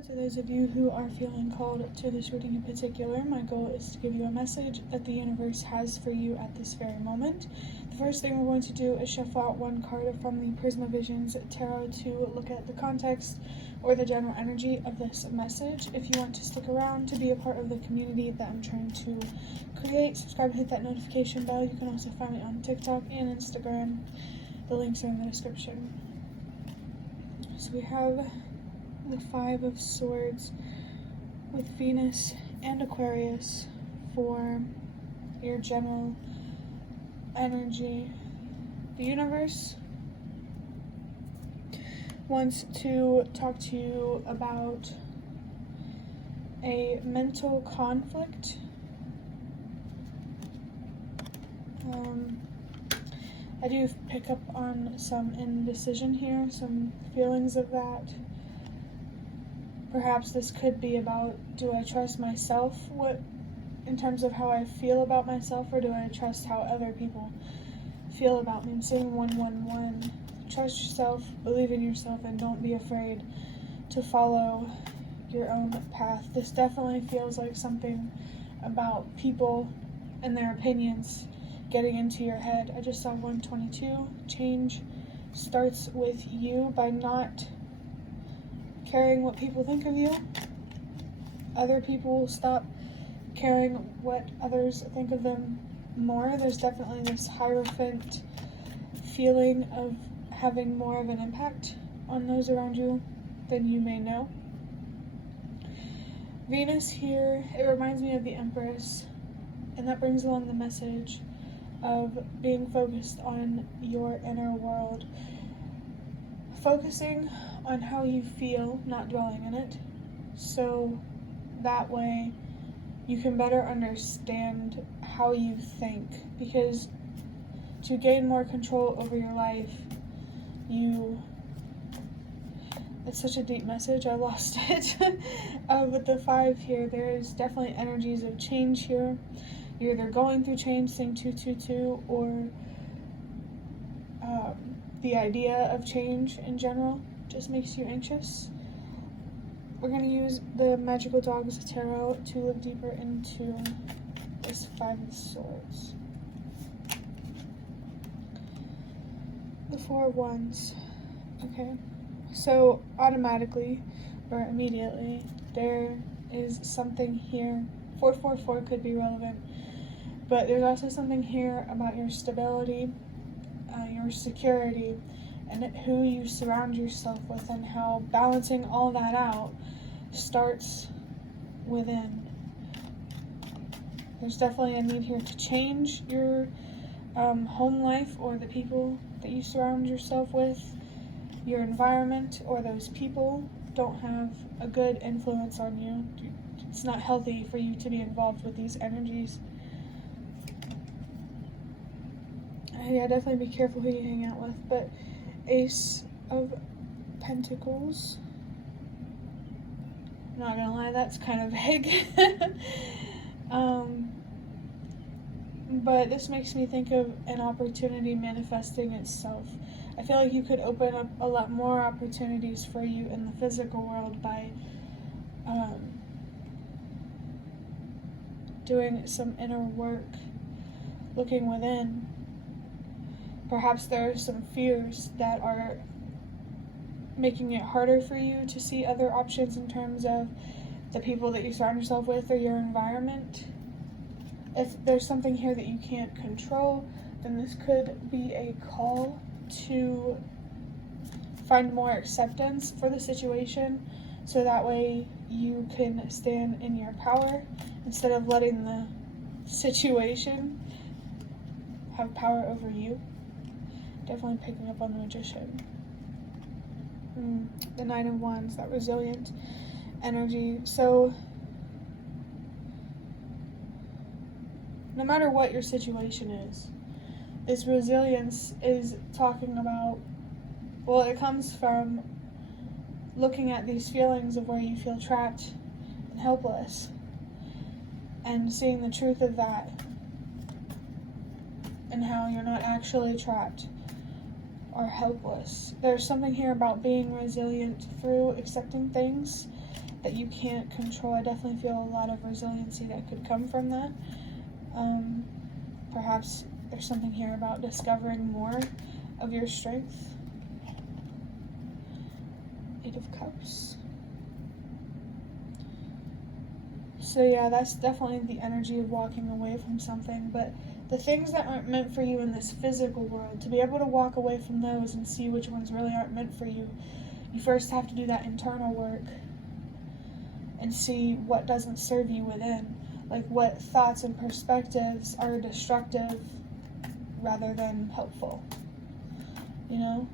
So to those of you who are feeling called to this reading in particular, my goal is to give you a message that the universe has for you at this very moment. The first thing we're going to do is shuffle out one card from the Prisma Visions Tarot to look at the context or the general energy of this message. If you want to stick around to be a part of the community that I'm trying to create, subscribe and hit that notification bell. You can also find me on TikTok and Instagram. The links are in the description. So we have the Five of Swords with Venus and Aquarius for your general energy. The universe wants to talk to you about a mental conflict. I do pick up on some indecision here, some feelings of that. Perhaps this could be about, do I trust myself in terms of how I feel about myself, or do I trust how other people feel about me? I'm seeing 111. Trust yourself, believe in yourself, and don't be afraid to follow your own path. This definitely feels like something about people and their opinions getting into your head. I just saw 122. Change starts with you by not caring what people think of you. Other people stop caring what others think of them more. There's definitely this Hierophant feeling of having more of an impact on those around you than you may know. Venus here, it reminds me of the Empress, and that brings along the message of being focused on your inner world. Focusing on how you feel, not dwelling in it, so that way you can better understand how you think, because to gain more control over your life, it's such a deep message, I lost it. With the 5 here, there is definitely energies of change here. You're either going through change, seeing 222, or the idea of change in general just makes you anxious. We're going to use the Magical Dogs Tarot to look deeper into this 5 of Swords. The 4 of Wands. Okay, so automatically or immediately there is something here. 444 could be relevant, but there's also something here about your stability, your security, and who you surround yourself with, and how balancing all that out starts within. There's definitely a need here to change your home life, or the people that you surround yourself with. Your environment or those people don't have a good influence on you. It's not healthy for you to be involved with these energies. Yeah, definitely be careful who you hang out with. But Ace of Pentacles. I'm not gonna lie, that's kind of vague. But this makes me think of an opportunity manifesting itself. I feel like you could open up a lot more opportunities for you in the physical world by doing some inner work, looking within. Perhaps there are some fears that are making it harder for you to see other options in terms of the people that you surround yourself with or your environment. If there's something here that you can't control, then this could be a call to find more acceptance for the situation, so that way you can stand in your power instead of letting the situation have power over you. Definitely picking up on the Magician. The Knight of Wands, that resilient energy. So no matter what your situation is, this resilience is talking about, well, it comes from looking at these feelings of where you feel trapped and helpless and seeing the truth of that, and how you're not actually trapped or helpless. There's something here about being resilient through accepting things that you can't control. I definitely feel a lot of resiliency that could come from that. Perhaps there's something here about discovering more of your strength. Eight of Cups. So yeah, that's definitely the energy of walking away from something, but the things that aren't meant for you in this physical world, to be able to walk away from those and see which ones really aren't meant for you, you first have to do that internal work and see what doesn't serve you within. Like what thoughts and perspectives are destructive rather than helpful. You know?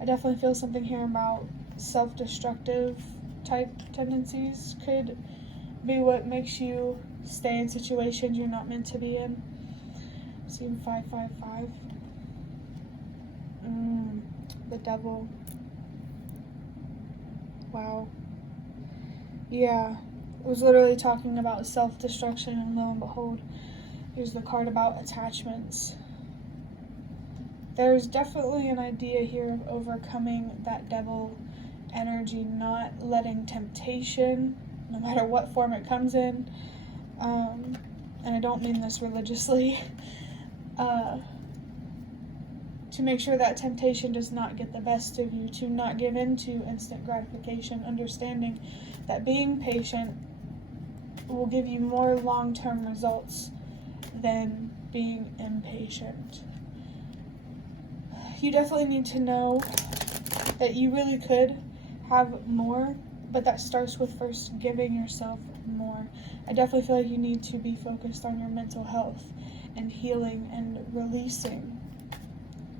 I definitely feel something here about self-destructive type tendencies could be what makes you stay in situations you're not meant to be in. See 555. The Devil. Wow. Yeah. It was literally talking about self-destruction, and lo and behold, here's the card about attachments. There's definitely an idea here of overcoming that devil energy, not letting temptation, no matter what form it comes in, and I don't mean this religiously, to make sure that temptation does not get the best of you, to not give in to instant gratification, understanding that being patient will give you more long-term results than being impatient. You definitely need to know that you really could have more, but that starts with first giving yourself more. I definitely feel like you need to be focused on your mental health and healing and releasing.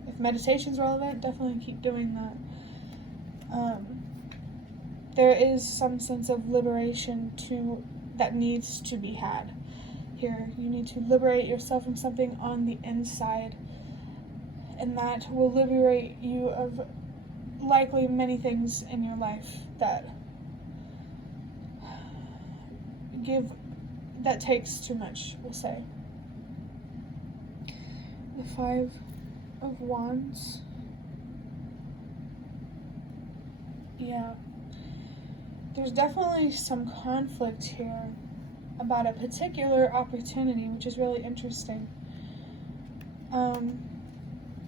If meditation's relevant, definitely keep doing that. There is some sense of liberation that needs to be had here. You need to liberate yourself from something on the inside, and that will liberate you of likely many things in your life that takes too much, we'll say. The 5 of Wands. Yeah. There's definitely some conflict here about a particular opportunity, which is really interesting.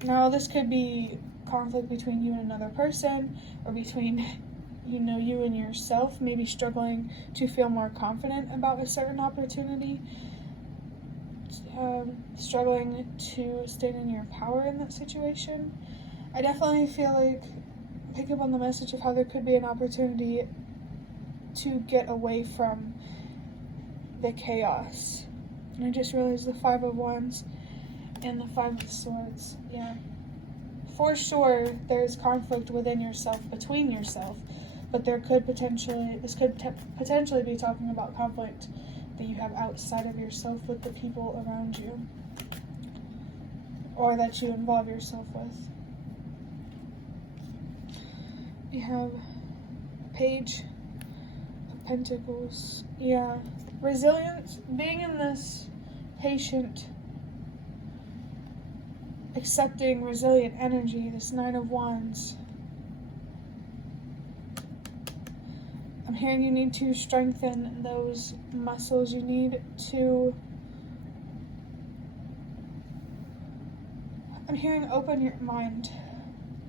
Now this could be conflict between you and another person, or between you and yourself, maybe struggling to feel more confident about a certain opportunity, struggling to stand in your power in that situation. I definitely feel like, pick up on the message of how there could be an opportunity to get away from the chaos. And I just realized the 5 of Wands and the 5 of Swords. Yeah. For sure, there's conflict within yourself, between yourself, but this could potentially be talking about conflict that you have outside of yourself with the people around you, or that you involve yourself with. You have Page of Pentacles. Yeah. Resilience, being in this patient, accepting, resilient energy, this 9 of Wands. I'm hearing you need to strengthen those muscles. You need to, I'm hearing open your mind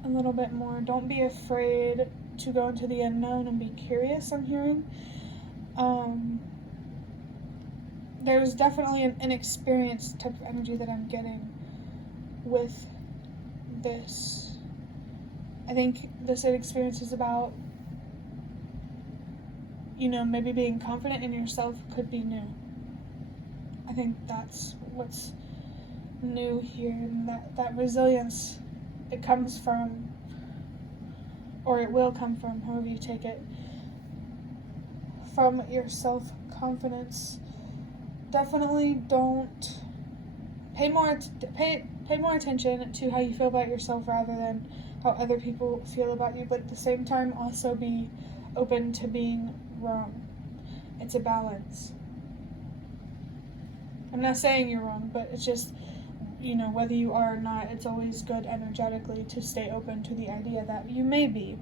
a little bit more. Don't be afraid to go into the unknown and be curious, I'm hearing. There's definitely an inexperienced type of energy that I'm getting with this. I think this experience is about, maybe being confident in yourself could be new. I think that's what's new here, and that resilience, it comes from, or it will come from, however you take it, from your self-confidence. Definitely don't pay more attention to how you feel about yourself rather than how other people feel about you, but at the same time also be open to being wrong. It's a balance. I'm not saying you're wrong, but it's just, whether you are or not, it's always good energetically to stay open to the idea that you may be.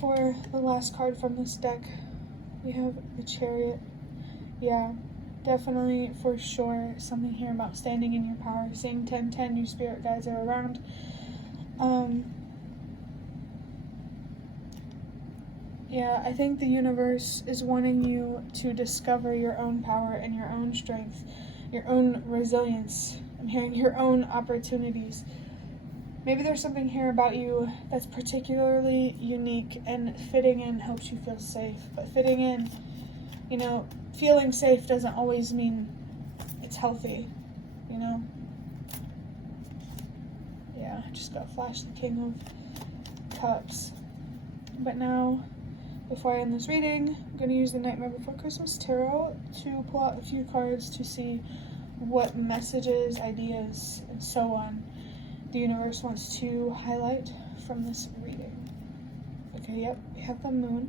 for the last card from this deck, we have the Chariot. Yeah, definitely, for sure, something here about standing in your power, seeing 10-10, your spirit guides are around. Yeah, I think the universe is wanting you to discover your own power and your own strength, your own resilience. I'm hearing your own opportunities. Maybe there's something here about you that's particularly unique, and fitting in helps you feel safe. But fitting in, feeling safe doesn't always mean it's healthy, Yeah, I just got flashed the King of Cups. But now, before I end this reading, I'm going to use the Nightmare Before Christmas Tarot to pull out a few cards to see what messages, ideas, and so on the universe wants to highlight from this reading. Okay, yep, we have the Moon.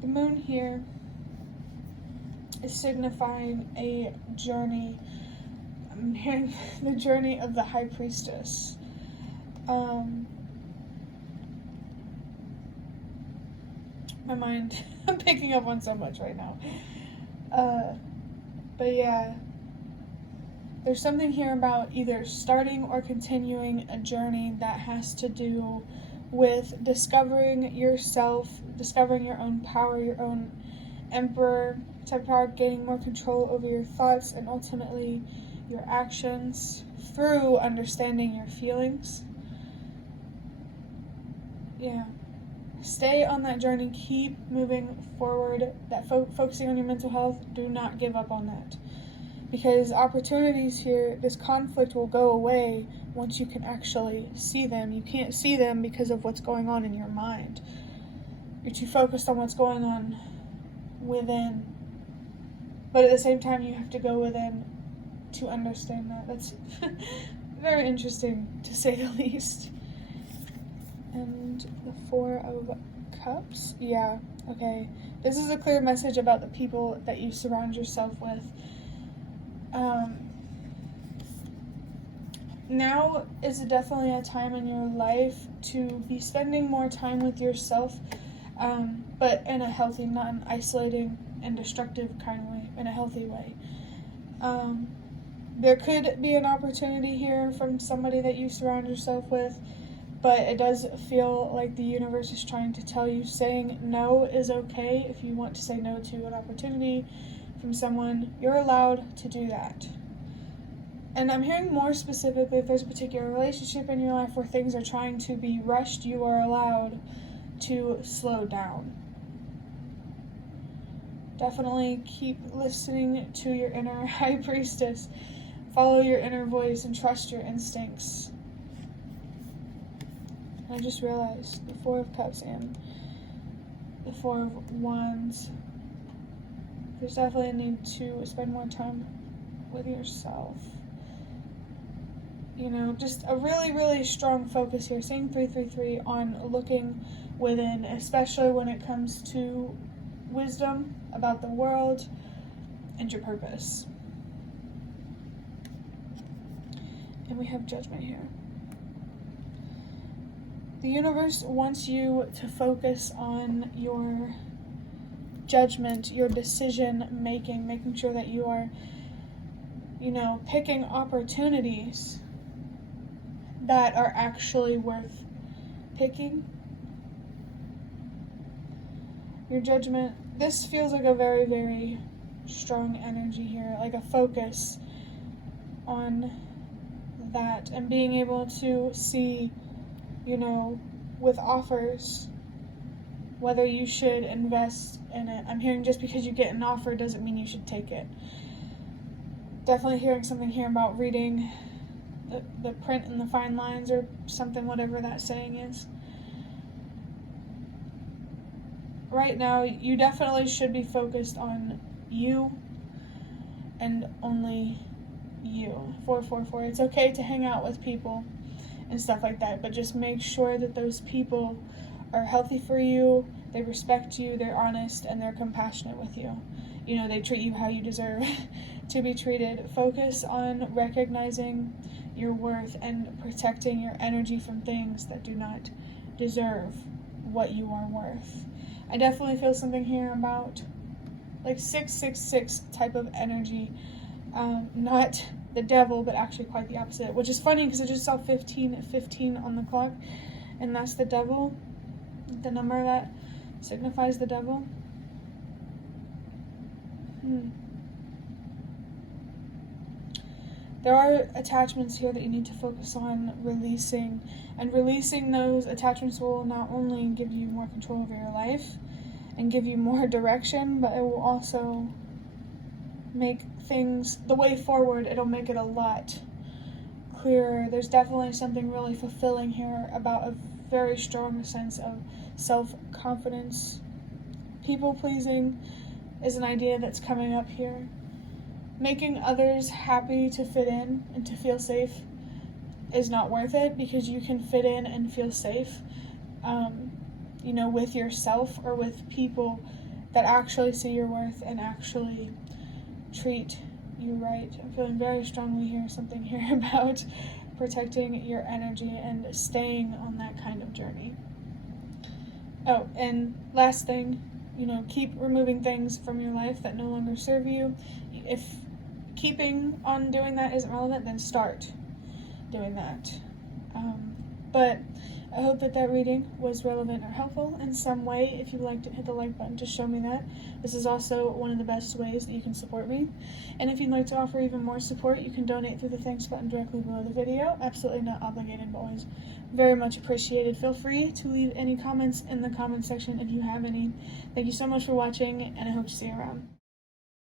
The Moon here is signifying a journey. I'm hearing the journey of the High Priestess. My mind, I'm picking up on so much right now. But yeah, there's something here about either starting or continuing a journey that has to do with discovering yourself, discovering your own power, your own Emperor type power, gaining more control over your thoughts and ultimately your actions through understanding your feelings. Yeah. Stay on that journey, keep moving forward, focusing on your mental health. Do not give up on that. Because opportunities here, this conflict will go away once you can actually see them. You can't see them because of what's going on in your mind. You're too focused on what's going on within. But at the same time, you have to go within to understand that. That's very interesting, to say the least. And the Four of Cups. Yeah, okay. This is a clear message about the people that you surround yourself with. Now is definitely a time in your life to be spending more time with yourself, but in a healthy, not an isolating and destructive kind of way, in a healthy way. There could be an opportunity here from somebody that you surround yourself with, but it does feel like the universe is trying to tell you saying no is okay. If you want to say no to an opportunity from someone, you're allowed to do that. And I'm hearing more specifically, if there's a particular relationship in your life where things are trying to be rushed, you are allowed to slow down. Definitely keep listening to your inner High Priestess. Follow your inner voice and trust your instincts. I just realized the Four of Cups and the Four of Wands. There's definitely a need to spend more time with yourself. Just a really, really strong focus here. Seeing 333 on looking within, especially when it comes to wisdom about the world and your purpose. And we have Judgment here. The universe wants you to focus on your judgment, your decision making, making sure that you are, picking opportunities that are actually worth picking. Your judgment, this feels like a very, very strong energy here, like a focus on that and being able to see, with offers, whether you should invest in it. I'm hearing just because you get an offer doesn't mean you should take it. Definitely hearing something here about reading the print and the fine lines or something, whatever that saying is. Right now, you definitely should be focused on you and only you. 444. It's okay to hang out with people and stuff like that, but just make sure that those people are healthy for you, they respect you, they're honest, and they're compassionate with you. They treat you how you deserve to be treated. Focus on recognizing your worth and protecting your energy from things that do not deserve what you are worth. I definitely feel something here about like 666 type of energy, not the devil, but actually quite the opposite, which is funny because I just saw 15 on the clock, and that's the devil, the number that signifies the devil. There are attachments here that you need to focus on releasing, and releasing those attachments will not only give you more control over your life and give you more direction, but it will also make things, the way forward, it'll make it a lot clearer. There's definitely something really fulfilling here about a very strong sense of self-confidence. People-pleasing is an idea that's coming up here. Making others happy to fit in and to feel safe is not worth it, because you can fit in and feel safe, with yourself or with people that actually see your worth and actually treat you right. I'm feeling very strongly here, something here about protecting your energy and staying on that kind of journey. Oh, and last thing, keep removing things from your life that no longer serve you. If keeping on doing that isn't relevant, then start doing that. But I hope that reading was relevant or helpful in some way. If you'd like to hit the like button to show me that. This is also one of the best ways that you can support me. And if you'd like to offer even more support, you can donate through the thanks button directly below the video. Absolutely not obligated, but always very much appreciated. Feel free to leave any comments in the comment section if you have any. Thank you so much for watching, and I hope to see you around.